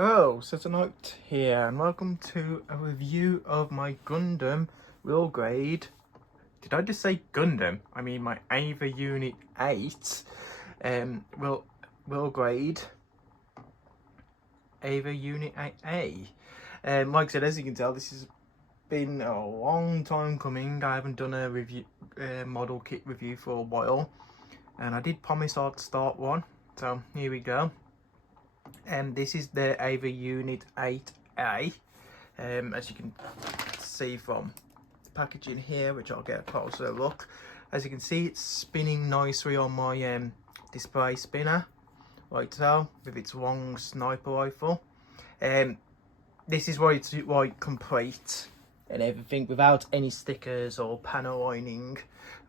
Hello, Setonote here, and welcome to a review of my Gundam Will Grade. Did I just say Gundam? I mean my Ava Unit 8 will Grade Ava Unit 8A. Like I said, as you can tell, this has been a long time coming. I haven't done a review, model kit review for a while, and I did promise I'd start one, so here we go. This is the Ava Unit 8A. As you can see from the packaging here, which I'll get a closer look. As you can see, it's spinning nicely on my display spinner, like so, with its long sniper rifle. This is why it's like complete and everything, without any stickers or panel lining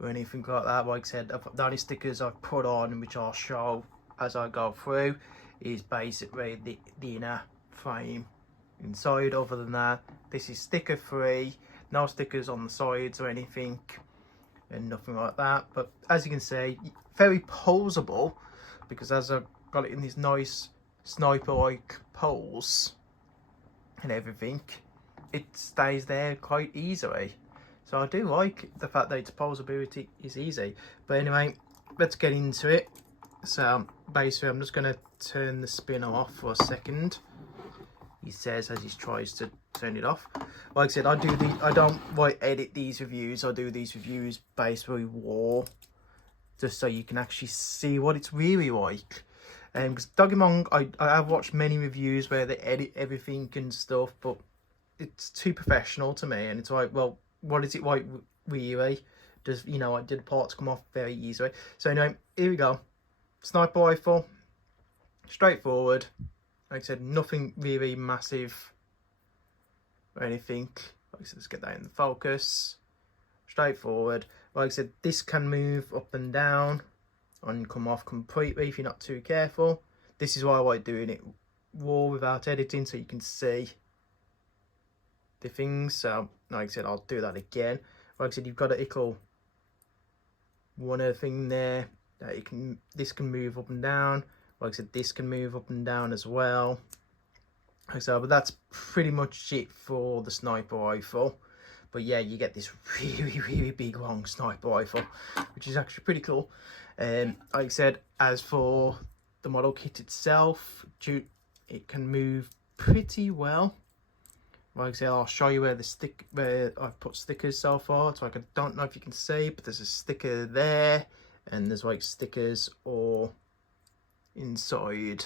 or anything like that. Like I said, the only stickers I've put on, which I'll show as I go through, is basically the inner frame inside. Other than that, this is sticker free, no stickers on the sides or anything, and nothing like that. But as you can see, very poseable, because as I've got it in these nice sniper like pose and everything, it stays there quite easily. So I do like the fact that its posability is easy. But anyway, let's get into it. So basically, I'm just going to turn the spinner off for a second. He says as he tries to turn it off. Like I said, I don't like edit these reviews. I do these reviews basically raw, just so you can actually see what it's really like. Because don't get me wrong, I have watched many reviews where they edit everything and stuff, but it's too professional to me. And it's like, well, what is it like really? Does, you know, did the parts come off very easily? So anyway, here we go. Sniper rifle, straightforward. Like I said, nothing really massive or anything. Like I said, let's get that in the focus. Straightforward. Like I said, this can move up and down and come off completely if you're not too careful. This is why I like doing it raw without editing, so you can see the things. So like I said, I'll do that again. Like I said, you've got a little one other thing there that you can, this can move up and down. Like I said, this can move up and down as well. So, but that's pretty much it for the sniper rifle. But yeah, you get this really big long sniper rifle, which is actually pretty cool. Like I said, as for the model kit itself, it can move pretty well. Like I said, I'll show you where I've put stickers so far. So I don't know if you can see, but there's a sticker there, and there's like stickers all inside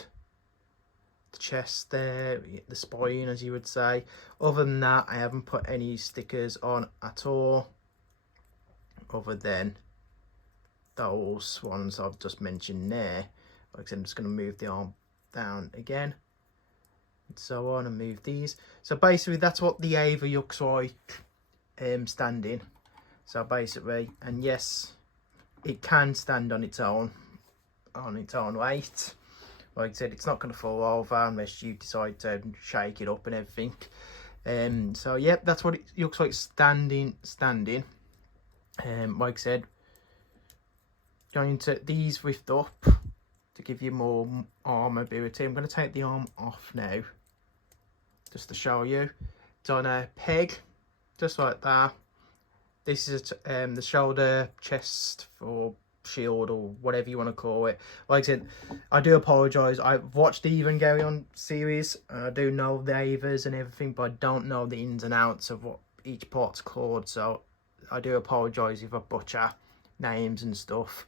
the chest there, the spine as you would say. Other than that, I haven't put any stickers on at all, other than those ones I've just mentioned there. Like I said, I'm just going to move the arm down again and so on, and move these. So basically that's what the Ava looks like standing. So basically, and yes, it can stand on its own weight. Like I said, it's not going to fall over unless you decide to shake it up and everything. So yeah, that's what it looks like standing. Like I said, going to these lift up to give you more arm mobility. I'm going to take the arm off now, just to show you. It's on a peg, just like that. This is the shoulder, chest, or shield, or whatever you want to call it. Like I said, I do apologise. I've watched the Evangelion series, and I do know the Avas and everything, but I don't know the ins and outs of what each part's called. So I do apologise if I butcher names and stuff,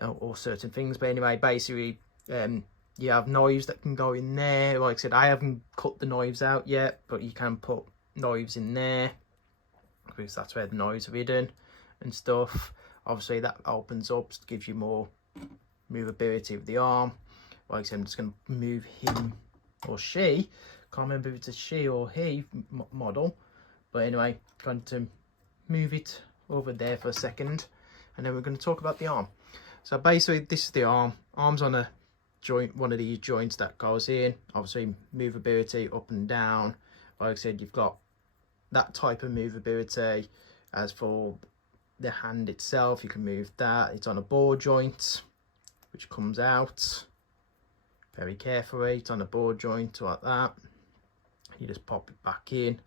or certain things. But anyway, basically, you have knives that can go in there. Like I said, I haven't cut the knives out yet, but you can put knives in there, because that's where the knives are hidden and stuff. Obviously that opens up, gives you more movability of the arm. Like I said, I'm just going to move him or she, can't remember if it's a she or he model, but anyway, going to move it over there for a second, and then we're going to talk about the arm. So basically this is the arm's on a joint, one of these joints that goes in. Obviously movability up and down. Like I said, you've got that type of movability. As for the hand itself, you can move that. It's on a ball joint which comes out very carefully. It's on the board joint like that. You just pop it back in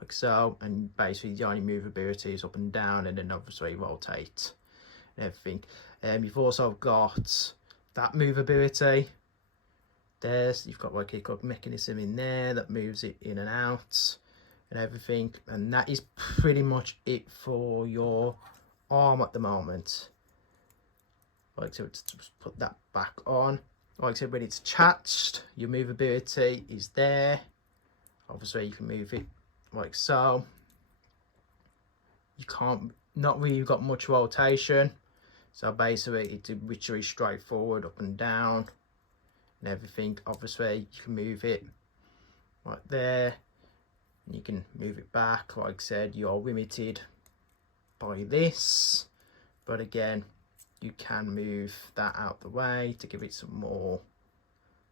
like so, and basically the only movability is up and down, and then obviously rotate and everything. You've also got that movability. You've got like a mechanism in there that moves it in and out and everything, and that is pretty much it for your arm at the moment. Like, so just put that back on. Like I said, when it's attached, your movability is there. Obviously you can move it like so. You can't, not really got much rotation, so basically it's literally straightforward, up and down and everything. Obviously you can move it right there, and you can move it back. Like I said, you're limited by this, but again, you can move that out the way to give it some more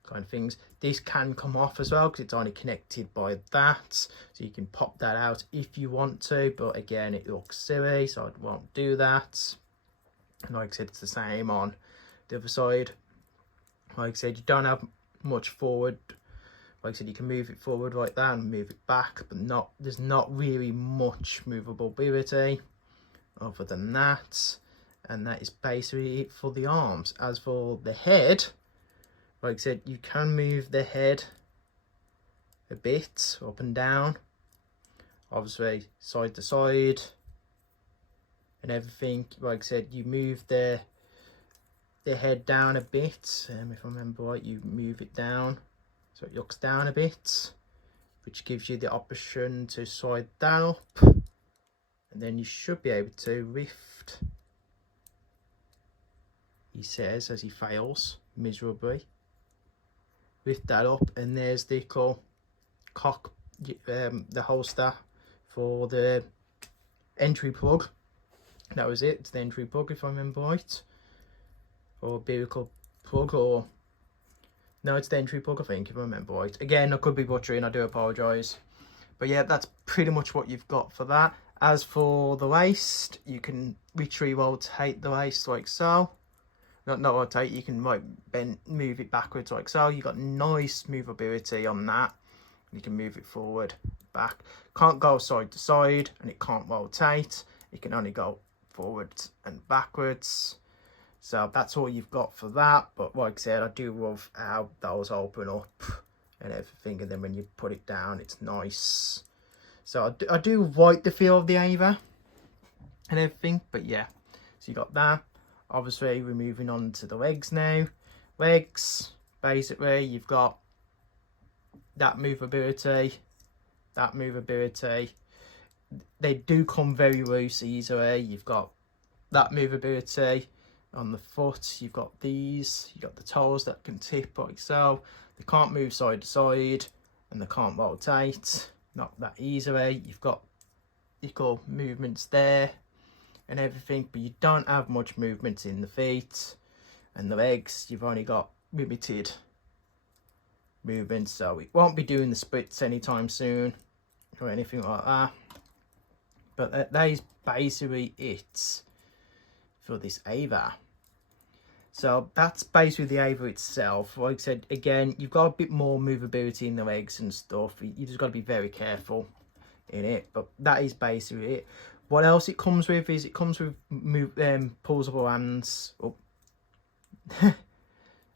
kind of things. This can come off as well because it's only connected by that, so you can pop that out if you want to, but again it looks silly, so I won't do that. And like I said, it's the same on the other side. Like I said, you don't have much forward. Like I said, you can move it forward like that and move it back, but there's not really much movability other than that. And that is basically it for the arms. As for the head, like I said, you can move the head a bit up and down, obviously side to side and everything. Like I said, you move the head down a bit, if I remember right, you move it down so it looks down a bit, which gives you the option to slide that up, and then you should be able to lift, he says as he fails miserably, lift that up, and there's the cock, the holster for the entry plug. That was it. It's the entry plug, if I remember right, or umbilical plug, or no, it's the entry plug, I think, if I remember right. Again, I could be butchering, I do apologise, but yeah, that's pretty much what you've got for that. As for the waist, you can literally rotate the waist like so. Not rotate, you can like move it backwards like so. You got nice movability on that. You can move it forward, back. Can't go side to side, and it can't rotate. It can only go forwards and backwards. So that's all you've got for that. But like I said, I do love how those open up and everything, and then when you put it down, it's nice. So I do like the feel of the Ava and everything. But yeah, so you got that. Obviously, we're moving on to the legs now. Legs, basically, you've got that movability, that movability. They do come very loose easily. You've got that movability on the foot. You've got these. You've got the toes that can tip like so. They can't move side to side, and they can't rotate. Not that easily. You've got equal movements there and everything, but you don't have much movement in the feet and the legs. You've only got limited movement, so it won't be doing the splits anytime soon or anything like that. But that is basically it for this Ava. So that's basically the Ava itself. Like I said, again, you've got a bit more movability in the legs and stuff. You just got to be very careful in it, but that is basically it. What else it comes with is it comes with pulsable hands. Oh.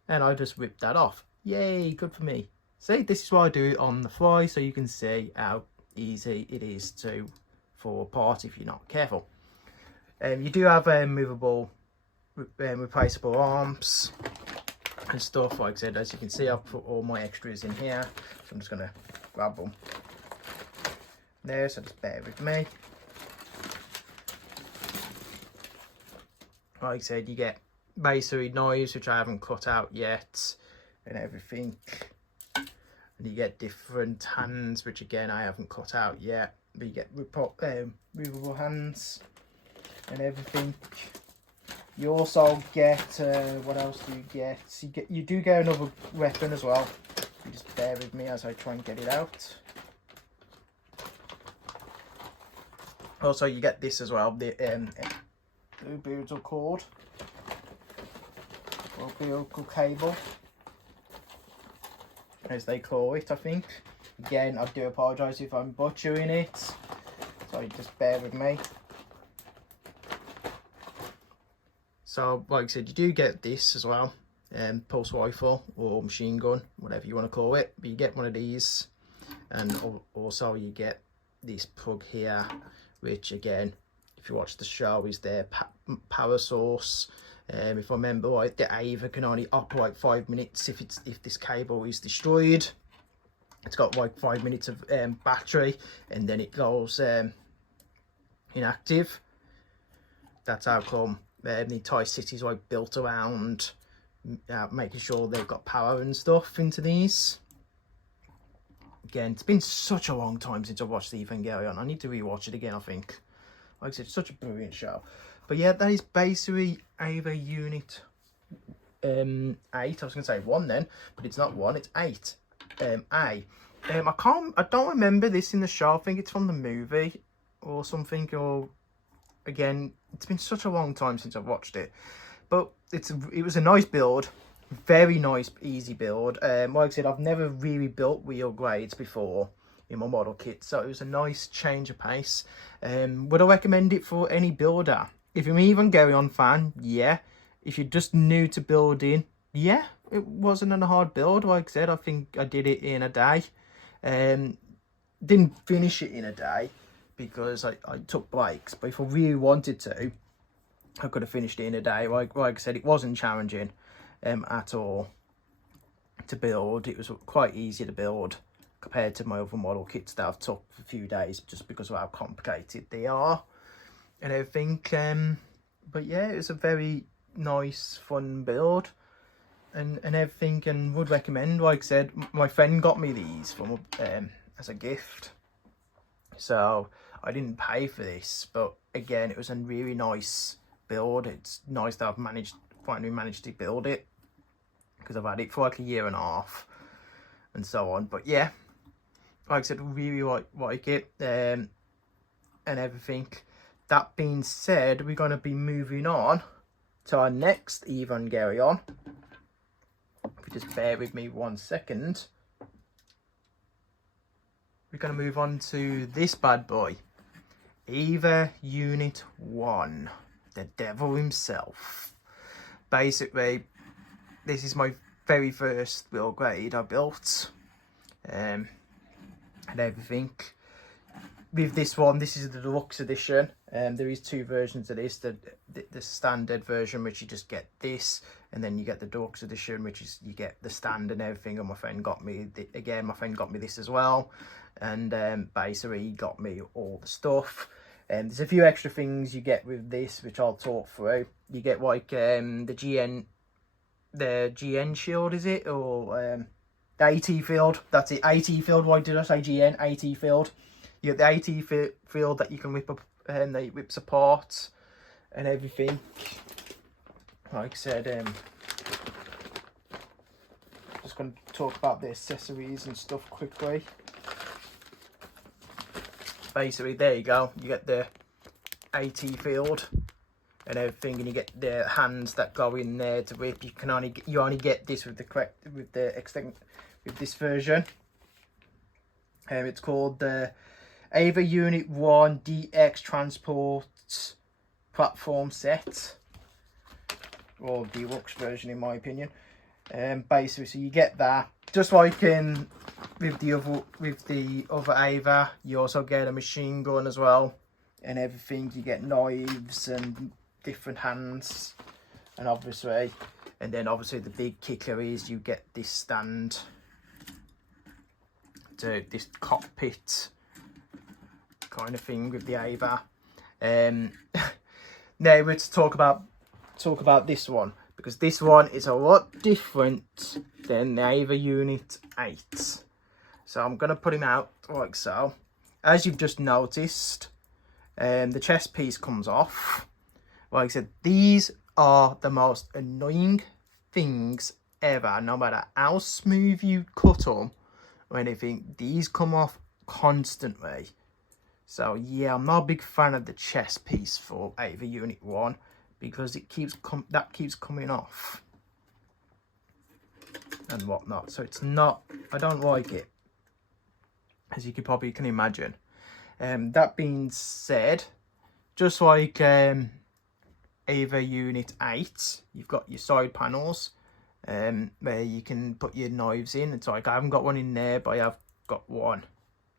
And I just whipped that off. Yay, good for me. See, this is why I do it on the fly, so you can see how easy it is to fall apart if you're not careful. You do have movable, replaceable arms and stuff. Like I said, as you can see, I've put all my extras in here, so I'm just going to grab them there, so just bear with me. Like I said, you get basically knives, which I haven't cut out yet, and everything. And you get different hands, which again I haven't cut out yet. But you get movable hands and everything. You also get what else do you get? You do get another weapon as well. You just bear with me as I try and get it out. Also, you get this as well. The umbilical cord or umbilical cable. as they call it, I think. Again, I do apologise if I'm butchering it, so just bear with me. So, like I said, you do get this as well, pulse rifle or machine gun, whatever you want to call it, but you get one of these, and also you get this plug here, which again, if you watch the show, is their power source. If I remember right, the Ava can only operate 5 minutes if this cable is destroyed. It's got like 5 minutes of battery, and then it goes inactive. That's how come the entire city's like built around making sure they've got power and stuff into these. Again, it's been such a long time since I watched the Evangelion. I need to rewatch it again, I think. Like I said, it's such a brilliant show. But yeah, that is basically Ava Unit 8. I was going to say 1 then, but it's not 1, it's 8. I don't remember this in the show. I think it's from the movie or something. Or again, it's been such a long time since I've watched it. But it was a nice build. Very nice, easy build. Like I said, I've never really built wheel grades before in my model kit, so it was a nice change of pace. Would I recommend it for any builder? If you're an Evangelion fan, yeah. If you're just new to building, yeah, it wasn't a hard build. Like I said, I think I did it in a day. Didn't finish it in a day because I took breaks, but if I really wanted to, I could have finished it in a day. Like I said, it wasn't challenging at all to build. It was quite easy to build compared to my other model kits that I've took a few days just because of how complicated they are and everything. But yeah, it was a very nice, fun build and everything, and would recommend. Like I said, my friend got me these from as a gift, so I didn't pay for this, but again, it was a really nice build. It's nice that I've finally managed to build it, because I've had it for like a year and a half and so on. But yeah, like I said, really like it and everything. That being said, we're going to be moving on to our next Evangelion. If you just bear with me 1 second. We're going to move on to this bad boy, Eva Unit 1, the devil himself. Basically, this is my very first wheel grade I built, and everything. With this one, this is the deluxe edition. There is 2 versions of this. The standard version, which you just get this, and then you get the deluxe edition, which is you get the stand and everything. And my friend got me my friend got me this as well, and basically he got me all the stuff. And there's a few extra things you get with this, which I'll talk through. You get like the GN shield, is it? Or the AT field. That's it, AT field. Why did I say GN? AT field. You get the AT field that you can whip up, and it whips apart and everything. Like I said, just going to talk about the accessories and stuff quickly. Basically, there you go. You get the AT field and everything, and you get the hands that go in there to whip. You only get this with this version. It's called the Ava Unit 1 DX Transport Platform Set, or deluxe version in my opinion. Basically, so you get that just like in with the other Ava. You also get a machine gun as well and everything. You get knives and different hands, and then obviously the big kicker is you get this stand, to this cockpit kind of thing with the Ava. Now let's talk about this one, because this one is a lot different than the Ava Unit 8. So I'm going to put him out like so. As you've just noticed, the chest piece comes off. Like I said, these are the most annoying things ever. No matter how smooth you cut them or anything, these come off constantly. So yeah, I'm not a big fan of the chest piece for Ava Unit 1, because it keeps coming off. and whatnot. So it's not, I don't like it, as you probably can imagine. That being said, just like Ava Unit 8, you've got your side panels where you can put your knives in. It's like I haven't got one in there, but I have got one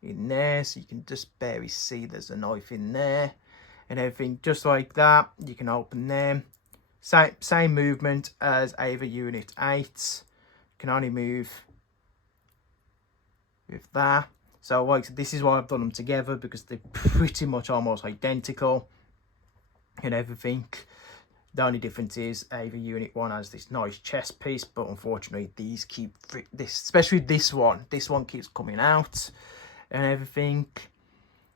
in there, so you can just barely see there's a knife in there and everything. Just like that, you can open them. Same movement as Ava Unit 8. You can only move with that. So like this is why I've done them together, because they're pretty much almost identical and everything. The only difference is Ava Unit 1 has this nice chest piece, but unfortunately these keep especially this one keeps coming out and everything.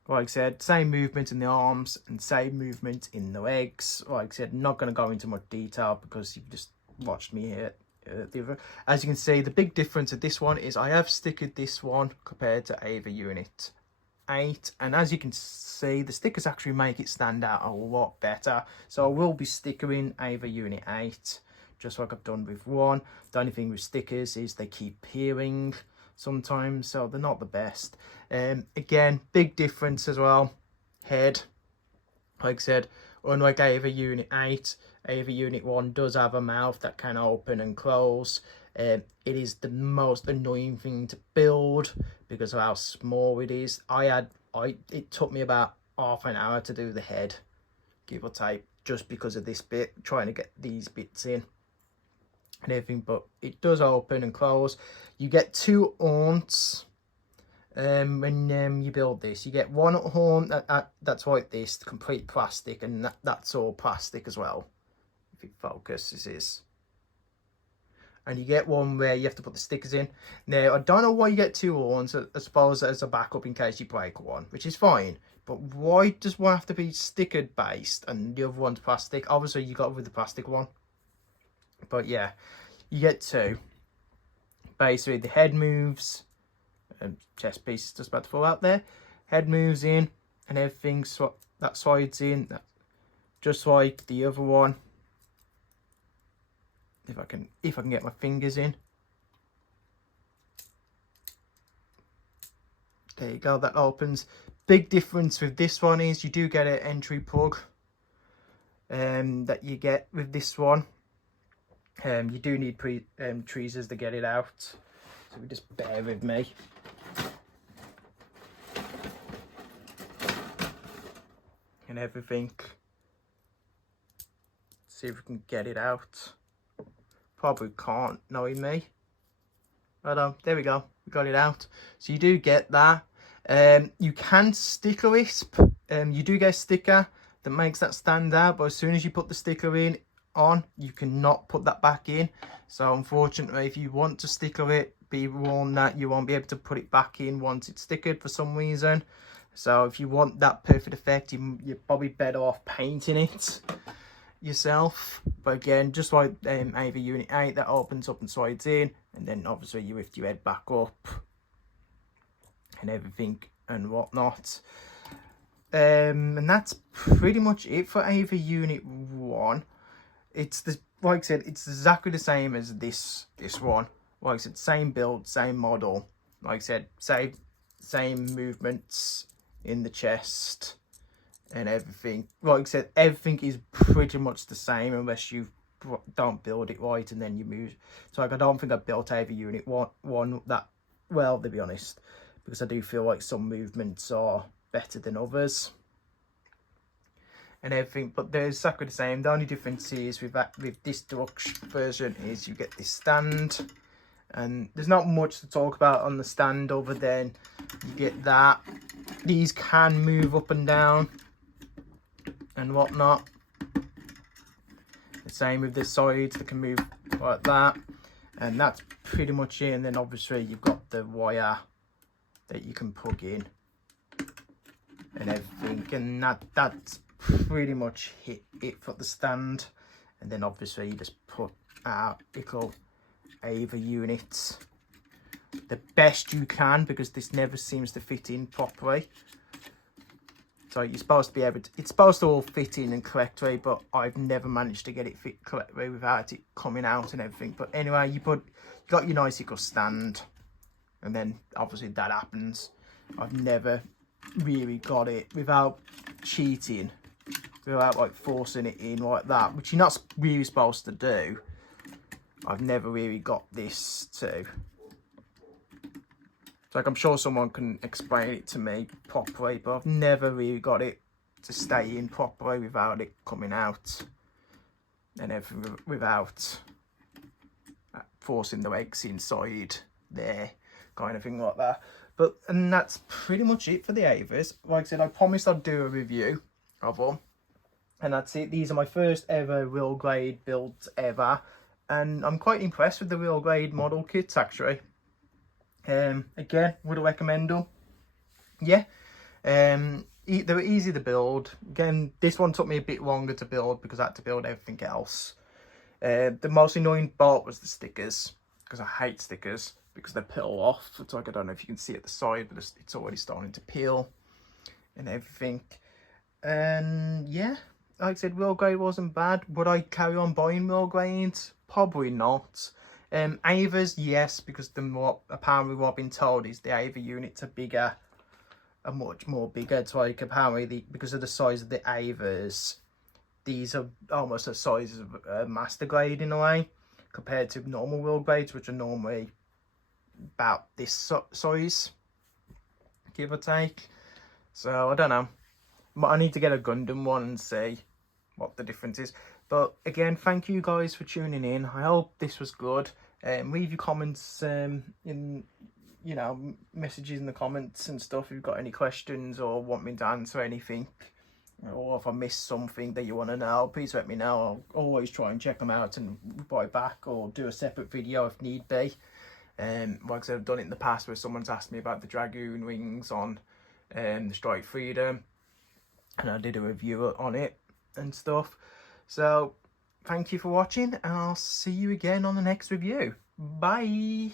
Like I said, same movement in the arms and same movement in the legs. Like I said, not going to go into much detail because you've just watched me here. As you can see, the big difference of this one is I have stickered this one compared to Ava Unit 8, and as you can see, the stickers actually make it stand out a lot better. So I will be stickering Ava Unit 8 just like I've done with 1. The only thing with stickers is they keep peeling sometimes, so they're not the best. Again, big difference as well. Head, like I said, unlike Ava Unit 8, Ava Unit 1 does have a mouth that can open and close. It is the most annoying thing to build because of how small it is. It took me about half an hour to do the head, give or take, just because of this bit, trying to get these bits in and everything. But it does open and close. You get 2 horns when you build this. You get one horn that's like this, complete plastic, and that's all plastic as well, if it focuses. And you get one where you have to put the stickers in. Now, I don't know why you get 2 horns, I suppose as a backup in case you break one, which is fine. But why does one have to be stickered based and the other one's plastic? Obviously, you got with the plastic one. But yeah, you get 2. Basically, the head moves, and chest piece is just about to fall out there. Head moves in, and everything that slides in, just like the other one. If I can get my fingers in. There you go, that opens. Big difference with this one is you do get an entry plug that you get with this one. You do need tweezers to get it out, so just bear with me. And everything. See if we can get it out. Probably can't, knowing me. But there we go, we got it out. So you do get that. You can sticker it. You do get a sticker that makes that stand out, but as soon as you put the sticker on, you cannot put that back in. So unfortunately, if you want to sticker it, be warned that you won't be able to put it back in once it's stickered for some reason. So if you want that perfect effect, you're probably better off painting it yourself. But again, just like Ava Unit 8, that opens up and slides in, and then obviously you lift your head back up and everything and whatnot. And that's pretty much it for Ava Unit 1. It's like I said, it's exactly the same as this one. Like I said, same build, same model. Like I said, same movements in the chest and everything. Like I said, everything is pretty much the same unless you don't build it right and then you move. So like, I don't think I built Ava Unit 1 that well, to be honest, because I do feel like some movements are better than others and everything, but they're exactly the same. The only difference is with this deluxe version is you get this stand, and there's not much to talk about on the stand other than you get that. These can move up and down and whatnot. The same with the sides, they can move like that, and that's pretty much it. And then obviously you've got the wire that you can plug in and everything, and that's pretty much it for the stand. And then obviously you just put our little Ava units the best you can, because this never seems to fit in properly. So you're supposed to be able to, it's supposed to all fit in and correctly, but I've never managed to get it fit correctly without it coming out and everything. But anyway, you got your icicle stand, and then obviously that happens. I've never really got it without cheating, without like forcing it in like that, which you're not really supposed to do. I've never really got this to. Like, I'm sure someone can explain it to me properly, but I've never really got it to stay in properly without it coming out and everything, without forcing the eggs inside there, kind of thing like that. But, and that's pretty much it for the Avers. Like I said, I promised I'd do a review of them, and that's it. These are my first ever real grade builds ever, and I'm quite impressed with the real grade model kits actually. Again, would I recommend them? Yeah. They were easy to build. Again, this one took me a bit longer to build because I had to build everything else. The most annoying part was the stickers, because I hate stickers because they peel off. It's like, I don't know if you can see at the side, but it's already starting to peel and everything. And yeah, like I said, real grade wasn't bad. Would I carry on buying real grades? Probably not. Avers, yes, because apparently what I've been told is the Aver units are much more bigger. It's like, apparently because of the size of the Avers, these are almost the size of a master grade in a way, compared to normal real grades, which are normally about this size, give or take. So I don't know. I need to get a Gundam one and see what the difference is. But again, thank you guys for tuning in. I hope this was good. Leave your comments in, you know, messages in the comments and stuff if you've got any questions or want me to answer anything, or if I missed something that you want to know, please let me know. I'll always try and check them out and reply back, or do a separate video if need be. Like I said, I've done it in the past where someone's asked me about the Dragoon wings on the Strike Freedom, and I did a review on it and stuff. So thank you for watching, and I'll see you again on the next review. Bye.